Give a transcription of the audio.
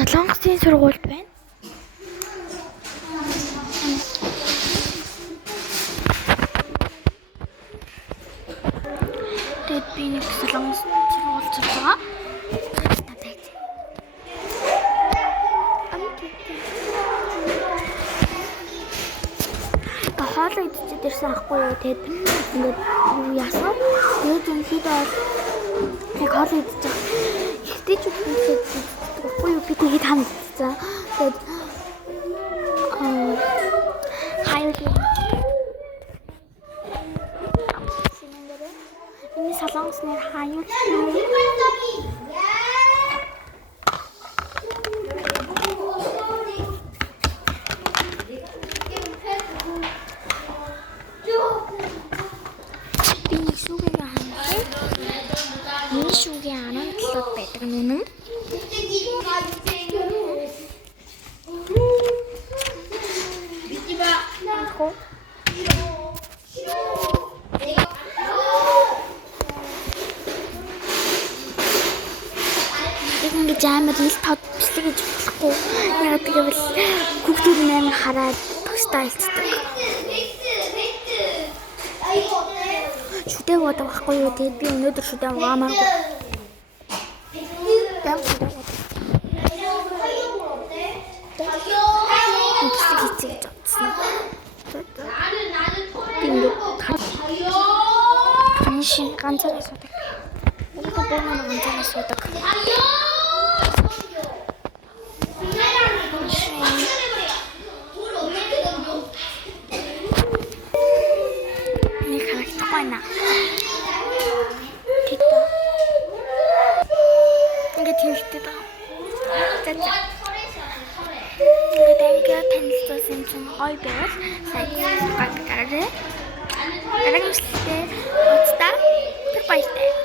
Солонгосын сургуульд байна. Тэгээд би нэг солонгос сургуульд сурж байгаа. Хоолоо идчихээд ирсэн ахгүй юу. Тэгээд ингээд юу яасан. Тэгээд өнөөдөр яг хоолоо идчих жаа. Ихтэй ч үгүй ахгүй юу. Би тэгээд хандчихсан. Тэгээд хаяа энэ солонгосны хаяа шүүгийн 17-д байдаг нүнэн. Ингэж амар ил тод бичлэг гэж болохгүй. Яг тэгвэл хүүхдүүд нээр хараад тустай илчдэг. Шүдээ бод байхгүй юу? Тэгээд би өнөөдөр шүдээ угаамааргүй. Шин ганцаараа суудаг. Нэг бөөнө ганцаараа суудаг. Нэг харагдахгүй наа. Тита. Ингээд хэлдэг байгаа. Ингээд танилцуулсан чинь гоё байвал сайхан гадараа. Дараагийн үстэй уцтаа баяртай.